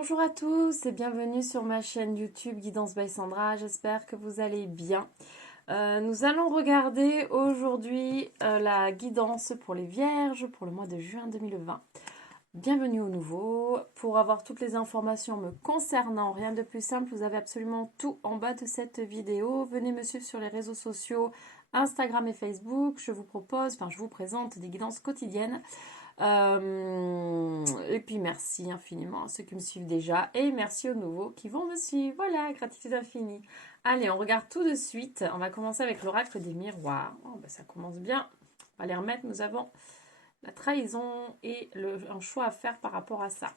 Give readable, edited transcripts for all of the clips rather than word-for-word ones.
Bonjour à tous et bienvenue sur ma chaîne YouTube Guidance by Sandra, j'espère que vous allez bien. Nous allons regarder aujourd'hui la guidance pour les vierges pour le mois de juin 2020. Bienvenue au nouveau. Pour avoir toutes les informations me concernant, rien de plus simple, vous avez absolument tout en bas de cette vidéo. Venez me suivre sur les réseaux sociaux, Instagram et Facebook. Je vous présente des guidances quotidiennes. Et puis merci infiniment à ceux qui me suivent déjà et merci aux nouveaux qui vont me suivre. Voilà, gratitude infinie. Allez, on regarde tout de suite. On va commencer avec l'oracle des miroirs. Oh, ça commence bien. On va les remettre. Nous avons la trahison et un choix à faire par rapport à ça.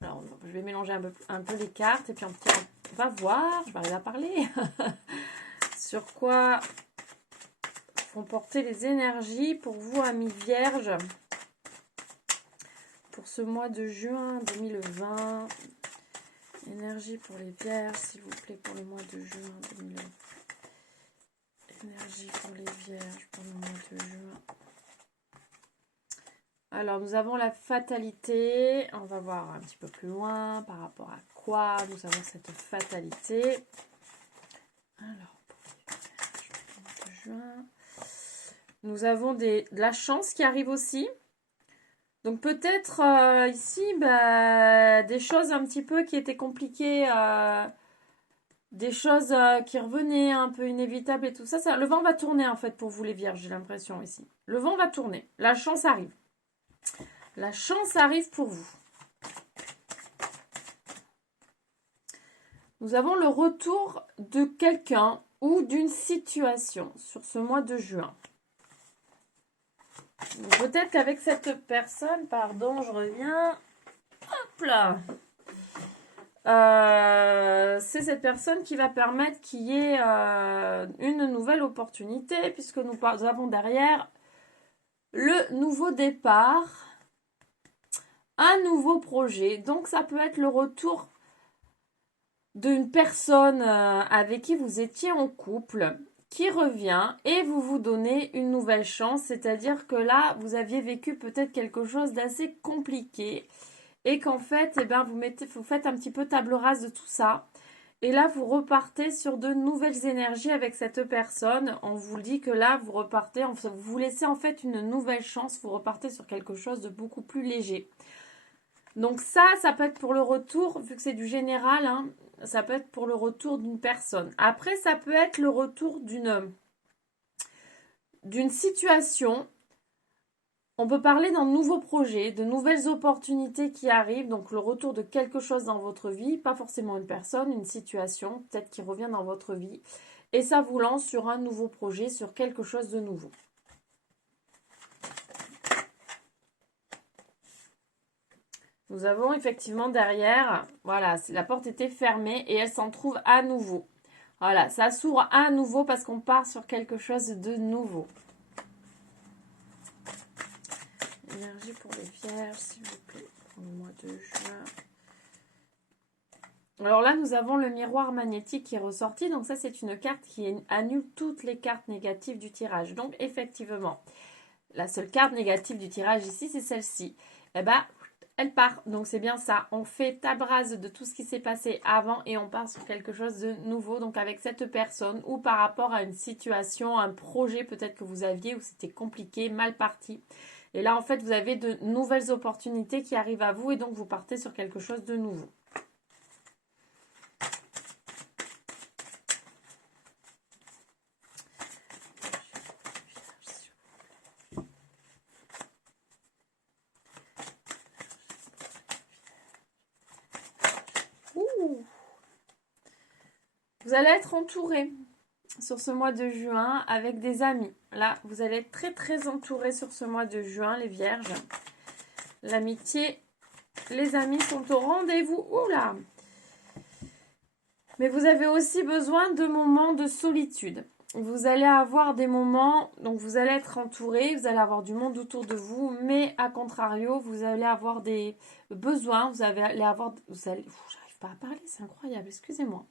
Alors, je vais mélanger un peu les cartes et puis on va voir, je vais arriver à parler, sur quoi vont porter les énergies pour vous, amis vierges, pour ce mois de juin 2020. Énergie pour les vierges, s'il vous plaît, pour le mois de juin 2020. Énergie pour les vierges pour le mois de juin. Alors, nous avons la fatalité. On va voir un petit peu plus loin par rapport à quoi nous avons cette fatalité. Alors, pour le mois de juin, nous avons de la chance qui arrive aussi. Donc, peut-être ici, des choses un petit peu qui étaient compliquées, des choses qui revenaient un peu inévitables et tout ça. Le vent va tourner en fait pour vous les vierges, j'ai l'impression ici. Le vent va tourner. La chance arrive. La chance arrive pour vous. Nous avons le retour de quelqu'un ou d'une situation sur ce mois de juin. Peut-être qu'avec cette personne, pardon, je reviens. Hop là. C'est cette personne qui va permettre qu'il y ait une nouvelle opportunité puisque nous avons derrière le nouveau départ. Un nouveau projet, donc ça peut être le retour d'une personne avec qui vous étiez en couple qui revient et vous donnez une nouvelle chance, c'est-à-dire que là vous aviez vécu peut-être quelque chose d'assez compliqué et qu'en fait vous faites un petit peu table rase de tout ça et là vous repartez sur de nouvelles énergies avec cette personne. On vous dit que là vous repartez, vous vous laissez en fait une nouvelle chance, vous repartez sur quelque chose de beaucoup plus léger. Donc ça peut être pour le retour, vu que c'est du général, hein, ça peut être pour le retour d'une personne. Après, ça peut être le retour d'une situation. On peut parler d'un nouveau projet, de nouvelles opportunités qui arrivent. Donc le retour de quelque chose dans votre vie, pas forcément une personne, une situation, peut-être qui revient dans votre vie. Et ça vous lance sur un nouveau projet, sur quelque chose de nouveau. Nous avons effectivement derrière, voilà, la porte était fermée et elle s'en trouve à nouveau. Voilà, ça s'ouvre à nouveau parce qu'on part sur quelque chose de nouveau. Énergie pour les vierges, s'il vous plaît, pour le mois de juin. Alors là, nous avons le miroir magnétique qui est ressorti. Donc ça, c'est une carte qui annule toutes les cartes négatives du tirage. Donc effectivement, la seule carte négative du tirage ici, c'est celle-ci. Eh ben, elle part. Donc c'est bien ça. On fait table rase de tout ce qui s'est passé avant et on part sur quelque chose de nouveau. Donc avec cette personne ou par rapport à une situation, un projet peut-être que vous aviez où c'était compliqué, mal parti. Et là en fait vous avez de nouvelles opportunités qui arrivent à vous et donc vous partez sur quelque chose de nouveau. Vous allez être entouré sur ce mois de juin avec des amis. Là, vous allez être très très entouré sur ce mois de juin, les vierges. L'amitié, les amis sont au rendez-vous. Oula! Mais vous avez aussi besoin de moments de solitude. Vous allez avoir des moments, donc vous allez être entouré, vous allez avoir du monde autour de vous, mais à contrario, vous allez avoir des besoins, j'arrive pas à parler, c'est incroyable, excusez-moi.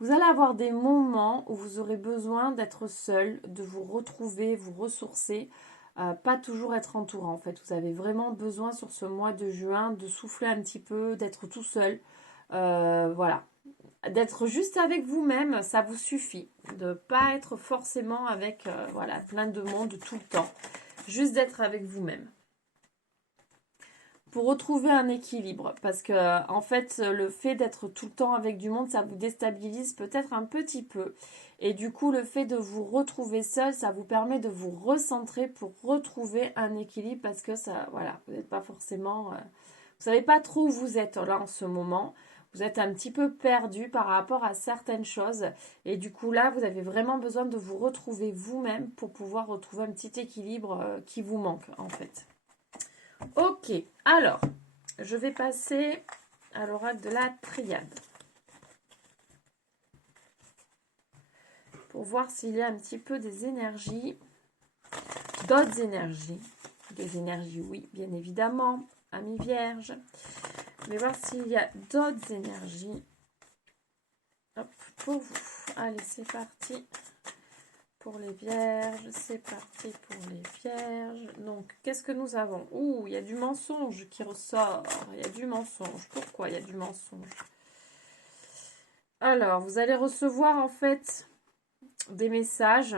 Vous allez avoir des moments où vous aurez besoin d'être seul, de vous retrouver, vous ressourcer. pas toujours être entouré en fait. Vous avez vraiment besoin sur ce mois de juin de souffler un petit peu, d'être tout seul. Voilà. D'être juste avec vous-même, ça vous suffit. De ne pas être forcément avec voilà, plein de monde tout le temps. Juste d'être avec vous-même. Pour retrouver un équilibre. Parce que en fait, le fait d'être tout le temps avec du monde, ça vous déstabilise peut-être un petit peu. Et du coup, le fait de vous retrouver seul, ça vous permet de vous recentrer pour retrouver un équilibre. Parce que ça, voilà, vous n'êtes pas forcément... vous savez pas trop où vous êtes là en ce moment. Vous êtes un petit peu perdu par rapport à certaines choses. Et du coup, là, vous avez vraiment besoin de vous retrouver vous-même pour pouvoir retrouver un petit équilibre qui vous manque, en fait. Ok, alors, je vais passer à l'oracle de la triade. Pour voir s'il y a un petit peu des énergies, d'autres énergies. Des énergies, oui, bien évidemment, amis vierges. Je vais voir s'il y a d'autres énergies. Hop, pour vous. Allez, c'est parti. Pour les vierges, c'est parti pour les vierges. Donc, qu'est-ce que nous avons? Ouh, il y a du mensonge qui ressort. Il y a du mensonge. Pourquoi il y a du mensonge? Alors, vous allez recevoir en fait des messages.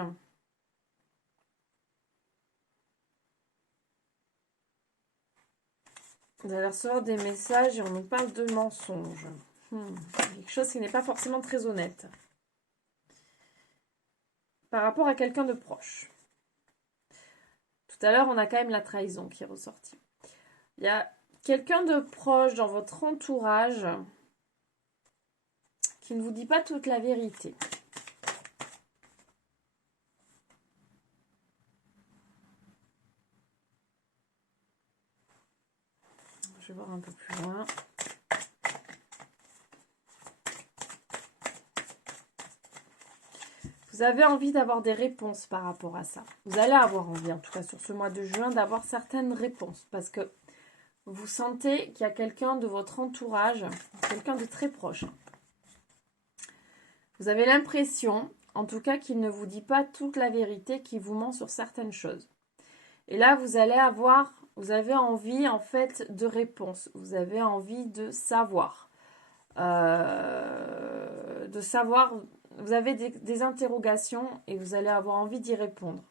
Vous allez recevoir des messages et on nous parle de mensonges. Quelque chose qui n'est pas forcément très honnête. Par rapport à quelqu'un de proche. Tout à l'heure, on a quand même la trahison qui est ressortie. Il y a quelqu'un de proche dans votre entourage qui ne vous dit pas toute la vérité. Je vais voir un peu plus loin. Vous avez envie d'avoir des réponses par rapport à ça. Vous allez avoir envie, en tout cas sur ce mois de juin, d'avoir certaines réponses. Parce que vous sentez qu'il y a quelqu'un de votre entourage, quelqu'un de très proche. Vous avez l'impression, en tout cas, qu'il ne vous dit pas toute la vérité, qu'il vous ment sur certaines choses. Et là, vous avez envie, en fait, de réponses. Vous avez envie de savoir. Vous avez des interrogations et vous allez avoir envie d'y répondre.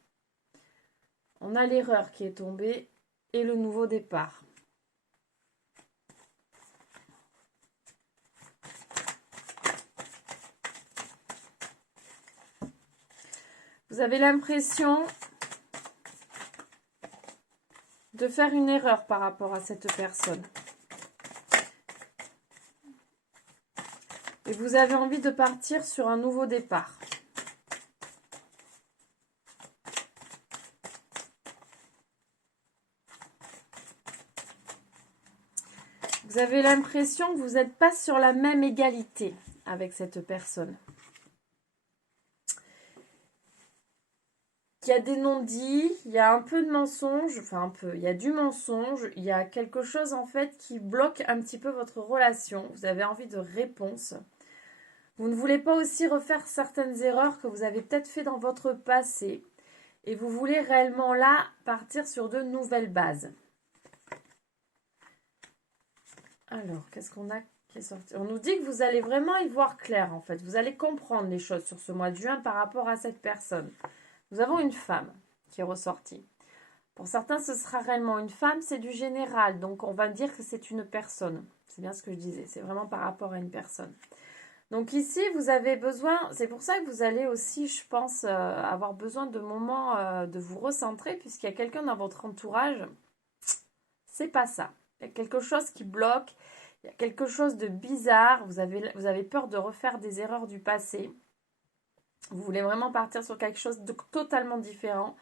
On a l'erreur qui est tombée et le nouveau départ. Vous avez l'impression de faire une erreur par rapport à cette personne. Et vous avez envie de partir sur un nouveau départ. Vous avez l'impression que vous n'êtes pas sur la même égalité avec cette personne. Il y a des non-dits, il y a un peu de mensonge, enfin un peu, il y a du mensonge, il y a quelque chose en fait qui bloque un petit peu votre relation. Vous avez envie de réponse. Vous ne voulez pas aussi refaire certaines erreurs que vous avez peut-être fait dans votre passé. Et vous voulez réellement là partir sur de nouvelles bases. Alors, qu'est-ce qu'on a qui est sorti? On nous dit que vous allez vraiment y voir clair en fait. Vous allez comprendre les choses sur ce mois de juin par rapport à cette personne. Nous avons une femme qui est ressortie. Pour certains, ce sera réellement une femme, c'est du général. Donc, on va dire que c'est une personne. C'est bien ce que je disais. C'est vraiment par rapport à une personne. Donc ici, vous avez besoin, c'est pour ça que vous allez aussi, je pense, avoir besoin de moments de vous recentrer, puisqu'il y a quelqu'un dans votre entourage, c'est pas ça. Il y a quelque chose qui bloque, il y a quelque chose de bizarre, vous avez peur de refaire des erreurs du passé. Vous voulez vraiment partir sur quelque chose de totalement différent.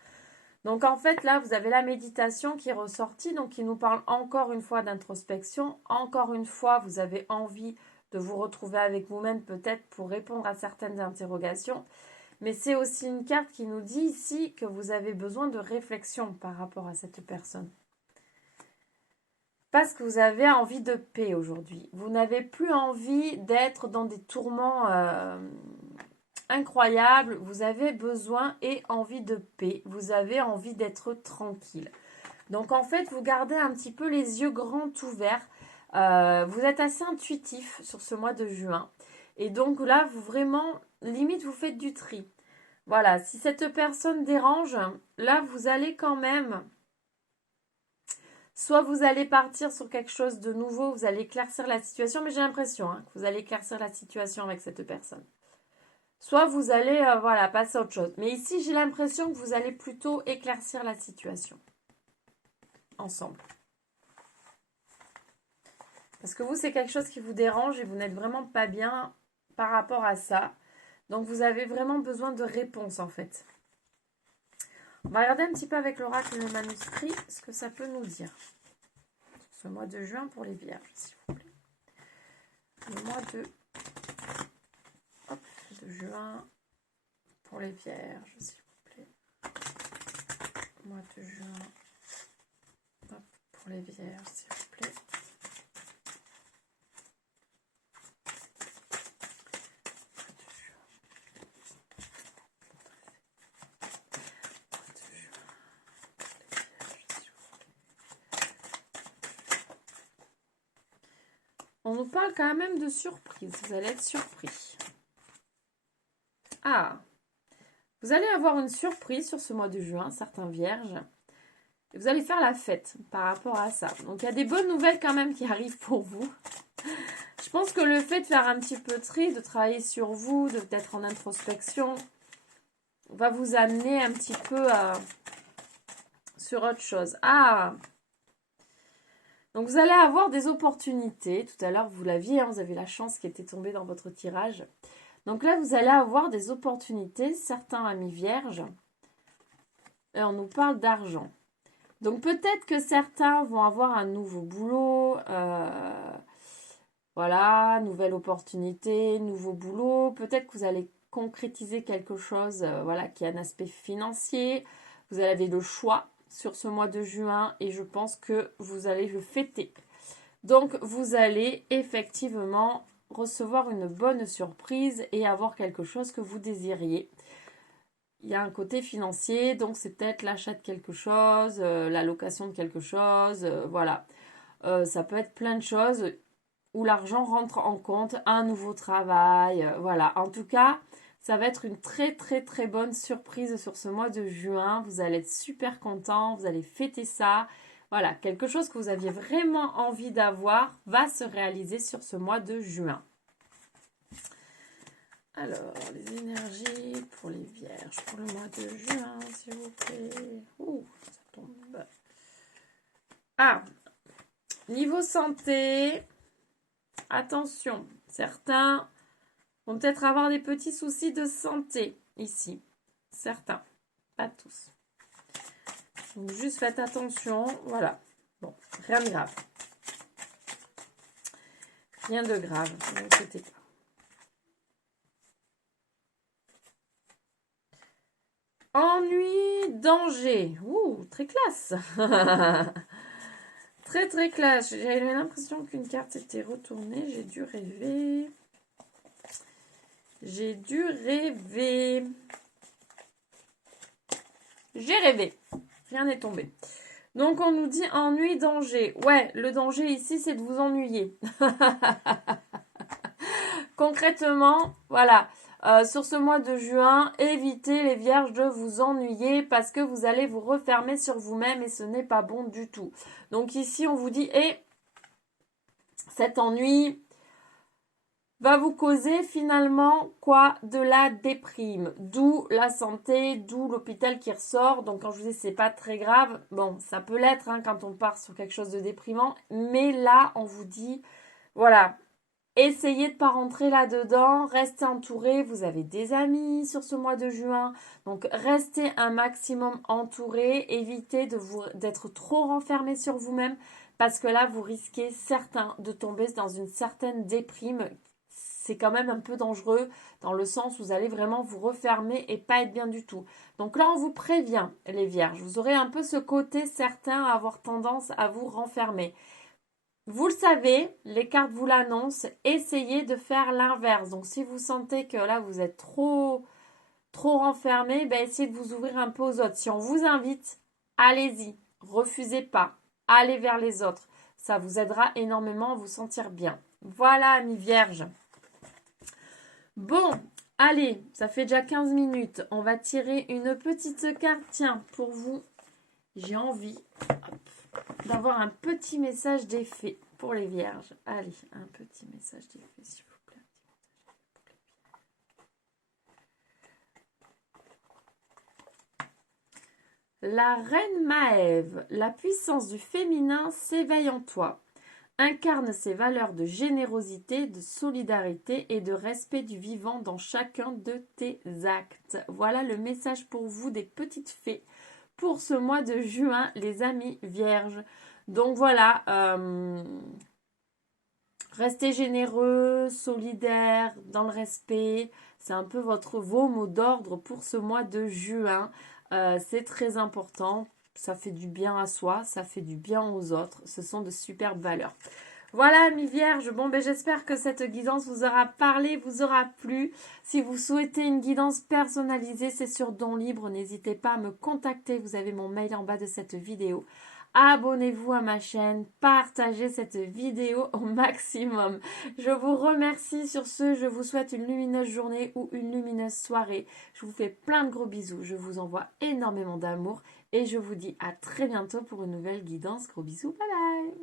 Donc en fait, là, vous avez la méditation qui est ressortie, donc qui nous parle encore une fois d'introspection. Encore une fois, vous avez envie de vous retrouver avec vous-même peut-être pour répondre à certaines interrogations. Mais c'est aussi une carte qui nous dit ici que vous avez besoin de réflexion par rapport à cette personne. Parce que vous avez envie de paix aujourd'hui. Vous n'avez plus envie d'être dans des tourments incroyable. Vous avez besoin et envie de paix. Vous avez envie d'être tranquille. Donc en fait, vous gardez un petit peu les yeux grands ouverts. Vous êtes assez intuitif sur ce mois de juin. Et donc là, vous vraiment, limite, vous faites du tri. Voilà, si cette personne dérange, là, vous allez quand même... Soit vous allez partir sur quelque chose de nouveau, vous allez éclaircir la situation, mais j'ai l'impression que vous allez éclaircir la situation avec cette personne. Soit vous allez voilà, passer à autre chose. Mais ici, j'ai l'impression que vous allez plutôt éclaircir la situation. Ensemble. Parce que vous, c'est quelque chose qui vous dérange et vous n'êtes vraiment pas bien par rapport à ça. Donc, vous avez vraiment besoin de réponses, en fait. On va regarder un petit peu avec l'oracle le manuscrit ce que ça peut nous dire. Ce mois de juin pour les vierges, s'il vous plaît. Le mois de juin pour les vierges, s'il vous plaît. Le mois de juin pour les vierges, s'il vous plaît. On nous parle quand même de surprise. Vous allez être surpris. Ah, vous allez avoir une surprise sur ce mois de juin, certains vierges. Et vous allez faire la fête par rapport à ça. Donc, il y a des bonnes nouvelles quand même qui arrivent pour vous. Je pense que le fait de faire un petit peu de tri, de travailler sur vous, d'être en introspection, va vous amener un petit peu sur autre chose. Ah, donc, vous allez avoir des opportunités. Tout à l'heure, vous l'aviez, vous avez la chance qui était tombée dans votre tirage. Donc là, vous allez avoir des opportunités. Certains amis vierges. Et on nous parle d'argent. Donc, peut-être que certains vont avoir un nouveau boulot. Voilà, nouvelle opportunité, nouveau boulot. Peut-être que vous allez concrétiser quelque chose voilà, qui a un aspect financier. Vous avez le choix sur ce mois de juin et je pense que vous allez le fêter. Donc, vous allez effectivement recevoir une bonne surprise et avoir quelque chose que vous désiriez. Il y a un côté financier, donc c'est peut-être l'achat de quelque chose, la location de quelque chose, voilà. Ça peut être plein de choses où l'argent rentre en compte, un nouveau travail, voilà. En tout cas, ça va être une très très très bonne surprise sur ce mois de juin. Vous allez être super content, vous allez fêter ça. Voilà, quelque chose que vous aviez vraiment envie d'avoir va se réaliser sur ce mois de juin. Alors, les énergies pour les vierges pour le mois de juin, s'il vous plaît. Ouh, ça tombe. Ah, niveau santé, attention, certains vont peut-être avoir des petits soucis de santé ici. Certains, pas tous. Donc, juste faites attention, voilà. Bon, rien de grave. Rien de grave, ne vous inquiétez pas. Ennui, danger. Ouh, très classe. Très, très classe. J'avais l'impression qu'une carte était retournée. J'ai dû rêver. J'ai dû rêver. J'ai rêvé. Rien n'est tombé. Donc, on nous dit ennui, danger. Ouais, le danger ici, c'est de vous ennuyer. Concrètement, voilà. Sur ce mois de juin, évitez les vierges de vous ennuyer parce que vous allez vous refermer sur vous-même et ce n'est pas bon du tout. Donc ici, on vous dit, cet ennui va vous causer finalement quoi? De la déprime. D'où la santé, d'où l'hôpital qui ressort. Donc quand je vous dis c'est pas très grave, bon, ça peut l'être quand on part sur quelque chose de déprimant. Mais là, on vous dit, voilà, essayez de ne pas rentrer là-dedans, restez entouré, vous avez des amis sur ce mois de juin, donc restez un maximum entouré, évitez d'être trop renfermé sur vous-même, parce que là, vous risquez certains de tomber dans une certaine déprime. C'est quand même un peu dangereux, dans le sens où vous allez vraiment vous refermer et pas être bien du tout. Donc là, on vous prévient, les vierges, vous aurez un peu ce côté certain à avoir tendance à vous renfermer. vous le savez, les cartes vous l'annoncent, essayez de faire l'inverse. Donc si vous sentez que là vous êtes trop renfermé, ben essayez de vous ouvrir un peu aux autres. Si on vous invite, allez-y, refusez pas, allez vers les autres. Ça vous aidera énormément à vous sentir bien. Voilà, amis vierges. Bon, allez, ça fait déjà 15 minutes. On va tirer une petite carte. Tiens, pour vous, j'ai envie d'avoir un petit message d'effet pour les vierges. Allez, un petit message d'effet, s'il vous plaît. La reine Maève, la puissance du féminin s'éveille en toi. Incarne ses valeurs de générosité, de solidarité et de respect du vivant dans chacun de tes actes. Voilà le message pour vous des petites fées pour ce mois de juin, les amis vierges. Donc voilà, restez généreux, solidaires, dans le respect. C'est un peu vos mots d'ordre pour ce mois de juin. C'est très important. Ça fait du bien à soi, ça fait du bien aux autres. Ce sont de superbes valeurs. Voilà, amis vierges. Bon, ben, j'espère que cette guidance vous aura parlé, vous aura plu. Si vous souhaitez une guidance personnalisée, c'est sur Don Libre. N'hésitez pas à me contacter. Vous avez mon mail en bas de cette vidéo. Abonnez-vous à ma chaîne, partagez cette vidéo au maximum. Je vous remercie sur ce, je vous souhaite une lumineuse journée ou une lumineuse soirée. Je vous fais plein de gros bisous, je vous envoie énormément d'amour et je vous dis à très bientôt pour une nouvelle guidance. Gros bisous, bye bye.